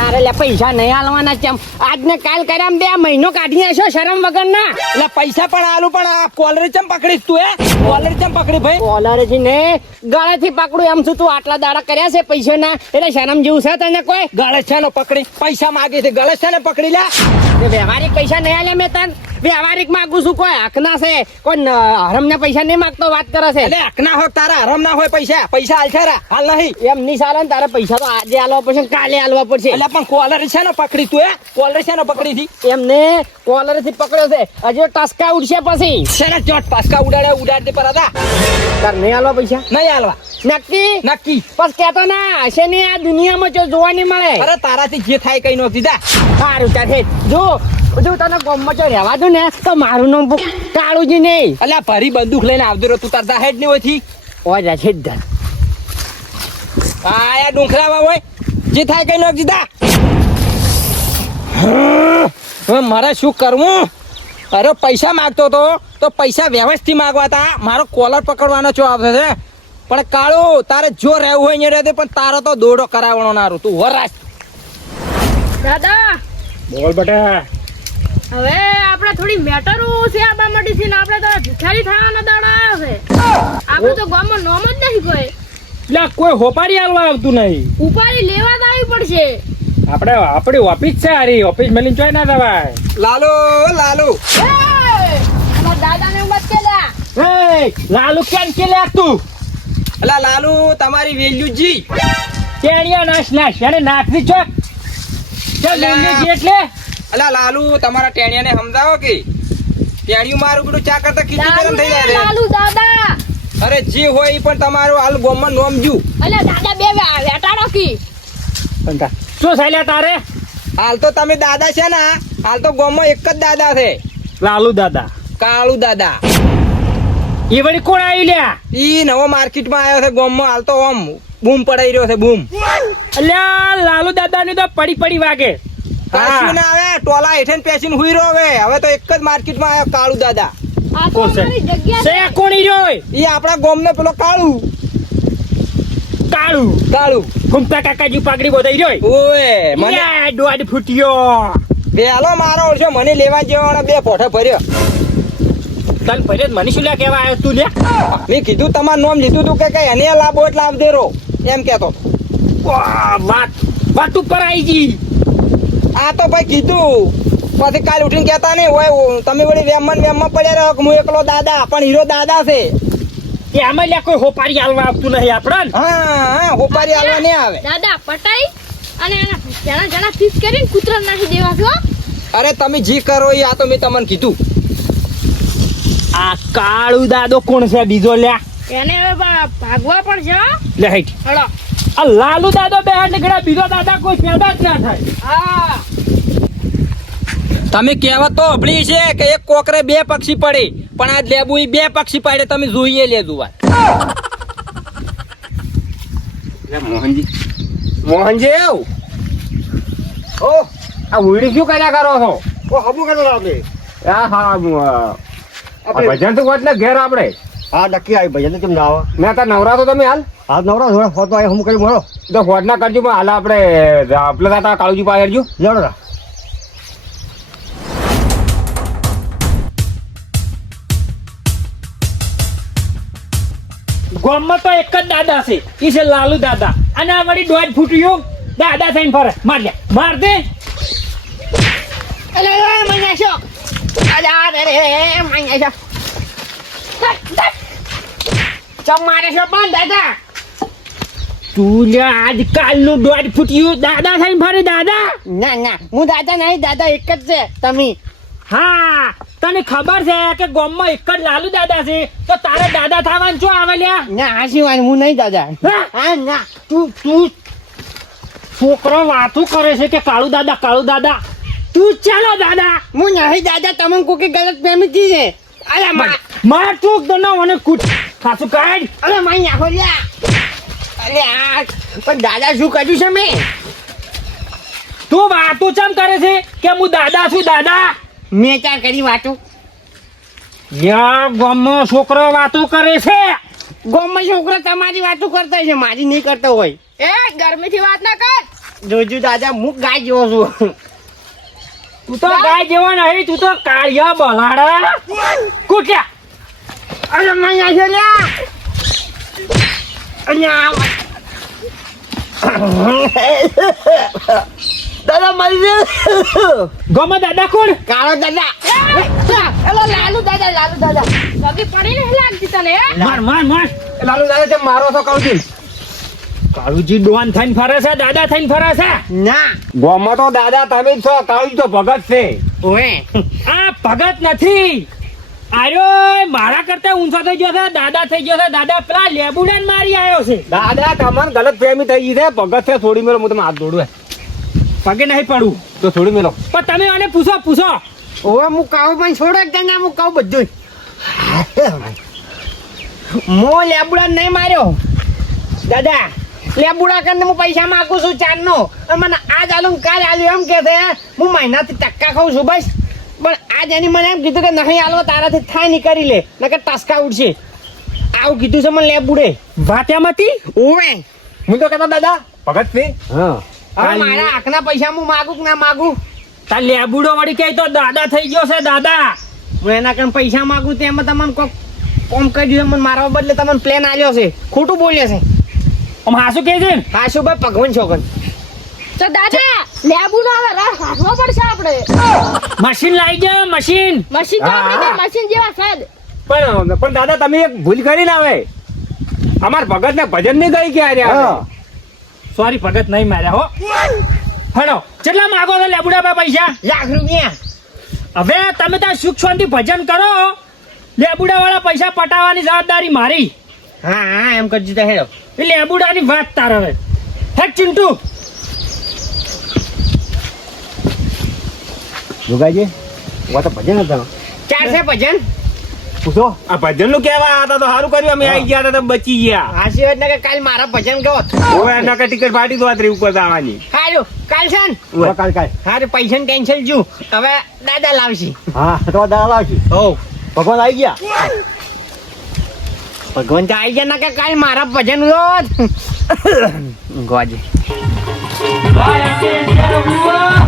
તારે લે પૈસા નહીં આલવાના ચમ આજ ને કાલ કર્યા 2 મહિનો કાઢી નાખ્યો શરમ વગર ના. એટલે પૈસા પણ આલું પણ આ કોલર ચમ પકડીશ તું કોલર ચમ પકડી ભાઈ? કોલરથી ને ગળેથી પકડું એમ છું તું આટલા દાડા કર્યા છે પૈસા ના એટલે શરમ જેવું છે તને કોઈ? ગળે છે નો પકડી પૈસા માગે છે ગળે છે ને પકડી લે. વ્યવહારિક પૈસા નહીં આલે મેં તને વ્યવહારિક માંગુ છું. કોઈ હકના છે કોઈ હરમ ને પૈસા નહીં માંગતો વાત કરે છે. એટલે હક ના હોય તારા હરામ ના હોય પૈસા હાલ છે રા હાલ નહીં એમ નહીં ચાલે ને તારે પૈસા તો આજે આલવા પડશે ને કાલે આલવા પડશે. એટલે પણ કોલર છે ને પકડી તું કોલર છે ને પકડી થી એમને કોલર થી પકડ્યો છે હજી ટસકા ઉડશે પછી શેને ચોટ પાસકા ઉડાડે પર હતા તાર નહીં આલવા પૈસા નહીં હાલવા નક્કી નક્કી. બસ કેતો ના હશે ને આ દુનિયામાં જો જોવા નહીં મળે. અરે તારાથી જે થાય કઈ નો દીધા સારું ચાલે જો તને ગોમમાં જો રહેવા દો ને તો મારું નામ કાળુજી નહીં. અલ્યા ભરી બંદૂક લઈને આવતો રહ્યો તું તાર હેડ નહીં હોયથી ઓય છે જ આયા ડુંખરાવા હોય જે થાય કઈ નો દીધા. હવે મારે શું કરવું? અરે પૈસા માંગતો તો પૈસા વ્યવસ્થિત માંગવા તા મારો કોલર પકડવાનો છો આવશે છે પણ કાળું તારે જો રહેવું હોય અહીંયા રહેતે પણ તારો તો દોડો કરાવવાનો નારું તું વરાશ. દાદા બોલ બેટા. હવે આપણે થોડી મેટરો છે આ બામડી થી આપણે તો ભિખારી થવાના દાડા આવ્યો છે. આપણે તો ગામમાં નોમ જ નહીં કોઈ. એટલે કોઈ હોપારી આલવા આવતું નહીં. ઉપાડી લેવા જ આવી પડશે. આપણી ઓફિસ છે આરી ઓફિસ મેલીન ચોય ના દવાય. લાલુ અમારા દાદાને મત કેલા. લાલુ કેમ કે લે તું? અલા લાલુ તમારી વેલ્યુજી કેડિયા નાશ એને નાખવી છો એટલે અલા લાલુ તમારા ટેણિયાને સમજાવો કે ટેણિયું મારું બધું ચા કરતા ખીચી ગરમ થઈ જાય રે. લાલુ દાદા. અરે જે હોય ઈ પણ તમારું હાલ ગોમમાં નોમજુ. અલ્યા દાદા બે વેટાડો કી. શું સાલ્યા તારે? હાલ તો તમે દાદા છે ને હાલ તો ગોમમાં એક જ દાદા છે લાલુ દાદા કાળુ દાદા. એ વળી કોણ આવી લ્યા? ઈ નવો માર્કેટમાં આવ્યો છે ગોમમાં હાલ તો ઓમ બૂમ પડાઈ રહ્યો છે બૂમ. અલ્યા લાલુ દાદા ની તો પડી વાગે. પાછું ના આવે ટોલા હેઠે પેસીને હુઈ રહ્યો હવે તો એક જ માર્કેટમાં આવ્યો કાળુ દાદા. આ તો અમારી જગ્યા છે. છે કોણ ઈ રહ્યો? ઈ આપણા ગોમનો પેલો કાળુ ઘૂમતા કાકાજી પાઘડી બોધાઈ રહ્યો. ઓએ મને દોડ ફૂટ્યો. વેલો મારો ઓળખ્યો મને લેવા જેવાનો 2 પોઠે ભર્યો. તન ભરે મને શું લ્યા કેવા આવ્યો તું લ્યા? મેં કીધું તમારું નામ લીધું તું કે કઈ એને લાભો એટલે આવ દેરો એમ કેતો. વાત ઉપર આવી ગઈ. આ તો ભાઈ કીધું પછી કાલ ઉઠીને કેતા નહીં હોય તમે વળી વેમમાં પડ્યા રહ્યો કે હું એકલો દાદા પણ હીરો દાદા છે. એ આમાં લ્યા કોઈ હોપારી હાલવા આવતું નહીં આપણ. હા હોપારી હાલવા નહીં આવે. દાદા પટાઈ અને એના જણા ફિક્સ કરીને કૂતરા નાખી દેવા છો. અરે તમે જી કરો એ આ તો મેં તમને કીધું. આ કાળુ દાદો કોણ છે બીજો લ્યા? એને હવે ભાગવા પણ છે હો. લે હેઠ હળો. આ લાલુ દાદો બે હાથ નીકળ્યા બીજો દાદા કોઈ પેદા જ ના થાય. હા તમે કહેવત તો અભળી છે કે એક કોકરે 2 પક્ષી પડે પણ આ લેબુ 2 પક્ષી પાડે તમે જોઈએ લેજો વાત. મોહનજી ઓ આ ઉડી શું કર્યા કરો છો? ઓ હબુ કરો આપણે. ભજન તો વાત ને ઘેર આપણે હા નક્કી આવી ભજન કેમ ના આવે? મેં તાર નવરા તો તમે હાલ હાથ નવરા થોડા ફોટો આવી હમ કરી મળો તો હોટ ના કરજો પણ હાલ આપણે પેલા કાળુજી પાસે હેડજો. લેવડો ના ગામમાં તો એક જ દાદા છે ઈ છે લાલુ દાદા અને આ વળી દોઢ ફૂટ્યું દાદા થઈને ફરે. માર લે માર દે. અલે મને શો આજા રે મને શો ચમ મારે શો બંધ દાદા. તું લ્યા આજકાલનું દોઢ ફૂટ્યું દાદા થઈને ફરે દાદા. ના હું દાદા નહીં દાદા એક જ છે તમે. હા તને ખબર છે કે ગામમાં એક જ લાલુ દાદા છે તો તારે દાદા થવાનું શું આવે લ્યા? ના હાસી વાત હું નહીં દાદા. હા ના તું છોકરો વાતું કરે છે કે કાળુ દાદા તું ચાલો દાદા. હું નહીં દાદા તમે કોઈ ગલત ફહેમી છે. અરે માર તું તો ના મને કૂટ ખાસું કાઢ. અરે માઈ નાખો લ્યા. અરે આ પણ દાદા શું કર્યું છે મેં? તું વાતું ચમ કરે છે કે હું દાદા છું દાદા? મેં ચાર કરી વાતો. યા ગામમાં છોકરો વાતું કરે છે. ગામમાં છોકરા તમારી વાતો કરતા છે મારી નહીં કરતા હોય. એ ગરમીથી વાત ના કર. જોજુ દાદા હું ગાય જેવો છું. તું તો ગાય જેવો નહીં, તું તો કાળિયા બલાડા કુટ્યા. અરે મેં આ છે લ્યા. અહીંયા દાદા મરી ગયો. ગમે દાદા કોણ? કાળો દાદા. હેલો લાલુ દાદા લગી પડી નહીં લાગતી તને હે? માર. લાલુ દાદા તે મારો તો કહું છું. કાળુજી ડોન થઈને ફરે છે, દાદા થઈને ફરે છે. ના ગામમાં તો દાદા તમે જ છો, કાળુજી તો ભગત છે. ઓએ આ ભગત નથી. આર્યો મારા કરતા ઊંચો થઈ ગયો છે, દાદા થઈ ગયો છે. દાદા પેલા લેબુડાને મારી આવ્યો છે. દાદા તમને ગલત ફહેમી થઈ ગઈ છે. ભગત છે, છોડી મેલો. હું તમે હાથ જોડું પગે નહીં પડવું તો છોડી મેલો. પણ તમે આને પૂછો. ઓએ હું કહું પણ છોડો એક જણા હું કહું બધું. મો લેબુડા નહીં માર્યો દાદા. લેબુડા કરીને હું પૈસા માંગુ છું ચારનો. મને આજ આલું કાલ આલ્યું એમ કે છે. હું મહિનાથી ટક્કા ખાઉં છું બસ. પણ આજ એની મને એમ કીધું કે નહીં આલો તારાથી થાય નહીં કરી લે નકર ટસકા ઉડશે. આવું કીધું છે મને લેબુડે. વાત્યામાંથી ઓએ હું તો કહેતા દાદા ભગત છે. હા હવે મારા આંખના પૈસા હું માગું કે ના માગું? તાર લેબુડો વળી કઈ તો દાદા થઈ ગયો છે. દાદા હું એના કારણ પૈસા માગું તેમાં તમને કોક કોમ કરી દીધું. મને મારવા બદલે તમને પ્લેન આલ્યો છે. ખોટું બોલ્યો છે. આમ હાસુ કે છે ને? હા શું ભાઈ ભગવાન છોકન. તો દાદા લેબુ નો હવે રસ હાથવો પડશે આપણે. મશીન લાવી જાય મશીન. મશીન તો આપણી હા. પાસે મશીન જેવા છે જ. પણ દાદા તમે એક ભૂલ કરી ને હવે અમાર ભગત ને ભજન નહીં ગઈ કે આર્યા. હા. સોરી ભગત નહીં માર્યા હો. હડો કેટલા માગો છો લેબુડા પર પૈસા? ₹1,00,000. હવે તમે ત્યાં સુખ શાંતિ ભજન કરો. લેબુડા વાળા પૈસા પટાવવાની જવાબદારી મારી. હા હા એમ કરજો તો હેડો. એ લેબુડાની વાત તાર હવે. હેડ ચિંટુ. જોગાજી વા તો ભજન હતા. ચારસે ભજન. પૂછો. આ ભજન નું કેવા હતા તો સારું કર્યું અમે આવી ગયા હતા તો બચી ગયા. હાસી વાત ને કે કાલ મારા ભજન ગયો. ઓય એના કે ટિકિટ ફાટી દો રાત્રે ઉપર જવાની. હારું કાલ છે ને. હા, કાલ હારે પૈસા કેન્સલ જો. હવે દાદા લાવશે. હા તો દાદા લાવશે. હો ભગવાન આવી ગયા. ભગવાન તો આવી ગયા ના કે કાલ મારા ભજન ગયો. ગોજી. ભાઈ,